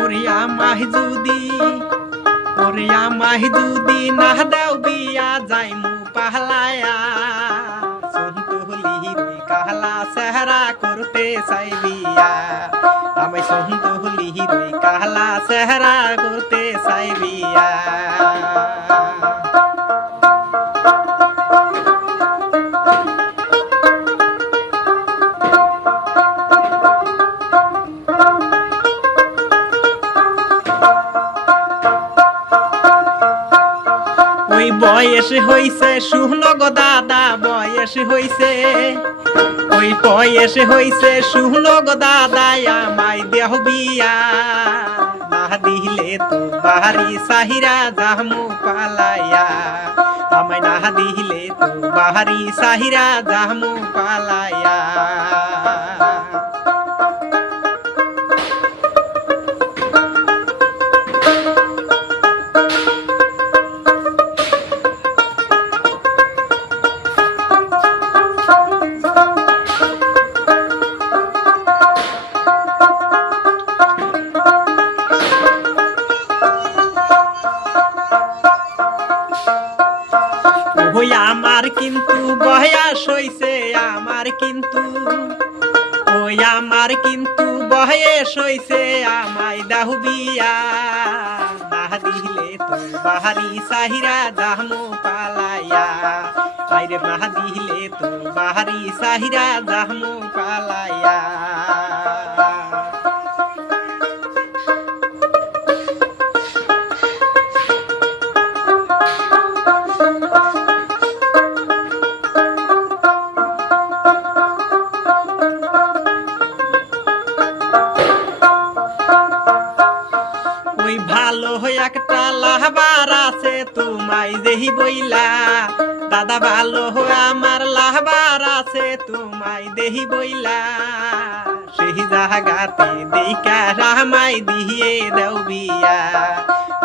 ওরে আমাহ যদি ওরে আমাহ যদি না দাও বিয়া, যাইমু পাহলায়া। সন্তহলি রই কাহলা সেহরা করতে চাই বিয়া। আমি সন্তহলি রই কাহলা সেহরা করতে চাই বিয়া। বয়স হইছে শুহন গো দাদা, বয়স হইছে। ওই বয়স হইছে শুহন গো দাদা, আমায় দেহ বিয়া। দিলে তো বাহারি সাহিরা জাহমু পালায়া আমায় না দিলে তো বাহারি সাহিরা জাহমু পালায়া ওই আমার কিন্তু বয়স হইছে, আমার কিন্তু। ওই আমার কিন্তু বয়স হইছে, আমায় দাহু বিয়া দিলে তো বাহারি সাহিরা জাহমু পালায়া আইরে না দিলে তো বাহারি সাহিরা জাহমু পালায়া একটা লাহবার আছে, তোমায় দেহি বইলা। দাদা, ভালো আমার লাহবার আছে, তোমায় দেহি বইলা। সেই জাহাগাতে দেইকা রামাই দিয়ে দেও বিয়া।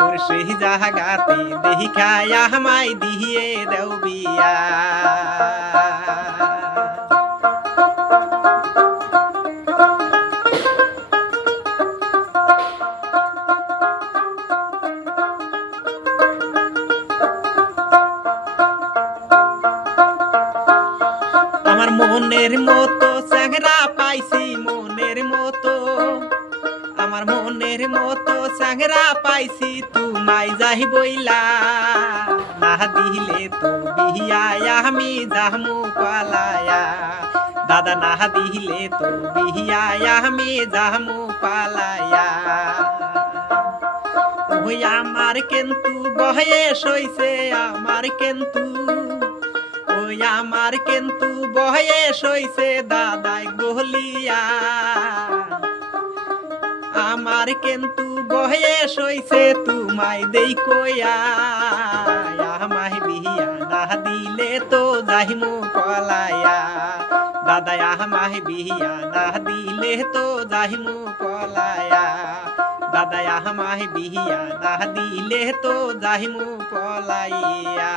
ওর সেই জাহাগাতে দেহিকা আমায় দিয়ে দেও বিয়া। মনের মতো চেংরা পাইছি, মনের মতো। আমার মনের মতো চেংরা পাইছি তুমাই যাই বইলা। না দিলে তো বিহিয়া আমি যাহমু পালায়া। দাদা, না দিলে তো বিহিয়া আমি যাহমু পালায়া। আমার কিন্তু বয়স হইছে, আমার কিন্তু আমার কিন্তু বয়স হইছে, দাদাই গহলিয়া আমার কিন্তু বয়স হইছে তুমাই দেই কইয়া। আমায় বিয়া না দিলে তো যাইমু পলায়া দাদা আমায় বিয়া না দিলে তো যাইমু পলায়া দাদা আমায় বিয়া না দিলে তো যাইমু পলাইয়া।